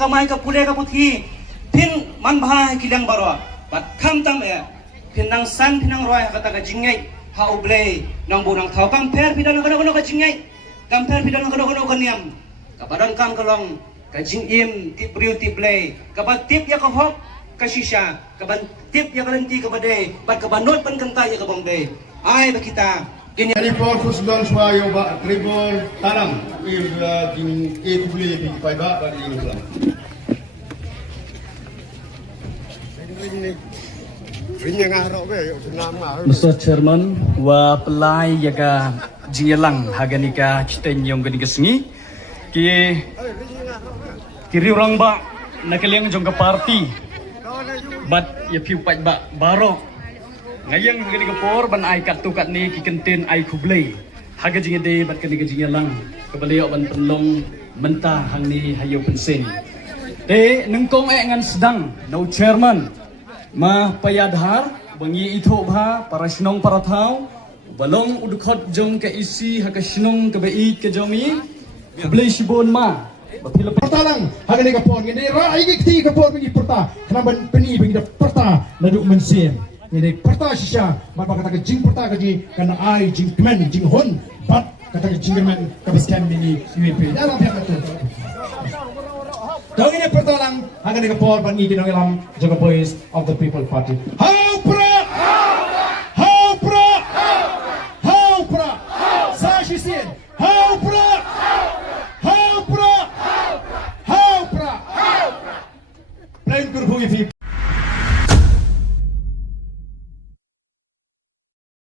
kamai ka pule ka puthi pin man bha kidang baro bat kham tam e pin nang san pin nang roi kata ka jingai ha uble nang bu nang thau kam pher pidang kono ka jingai kam pher pidang kono ka niam ka badan kam kalong ka jing im ti priu ti ble ka bat tip ya ka hok ka shisha ka ban tip ya ka lenti ka bade bat ka banot pan kanta ya ka bang de ai ba kita kini report khusdan swayo ba tribor tanam if din ekubli bi paiba ba di ulang Mr. Chairman, wa pelai yaga jingelang haganika citen yang gani kesengi kiri orang ba nakaliang jong ka party bat ya piu pat ba baro ngayang gani ka por ban ai kat tu kat ni ki kenten ai kublai haga jingede bat kani ka jingelang kabaliyo ban penlong mentah hang ni hayo pensen nengkong ngan sedang no chairman ma payadhar bangi itho bha para sinong para thau balong udkhot jong ke isi haka sinong ke bai ke jomi blei sibon ma bapila pertalang hagani ka pon ni ra ai ki ka pon ni perta kanaban peni bagi da perta nadu mensen ni perta shisha ma ba kata jing perta ka ji kana ai jing men jing hon bat kata jing men ka biskan ni UP dalam pihak itu dong ini pertalang hagani ka pon bangi di dalam Jaga Boys of the People Party.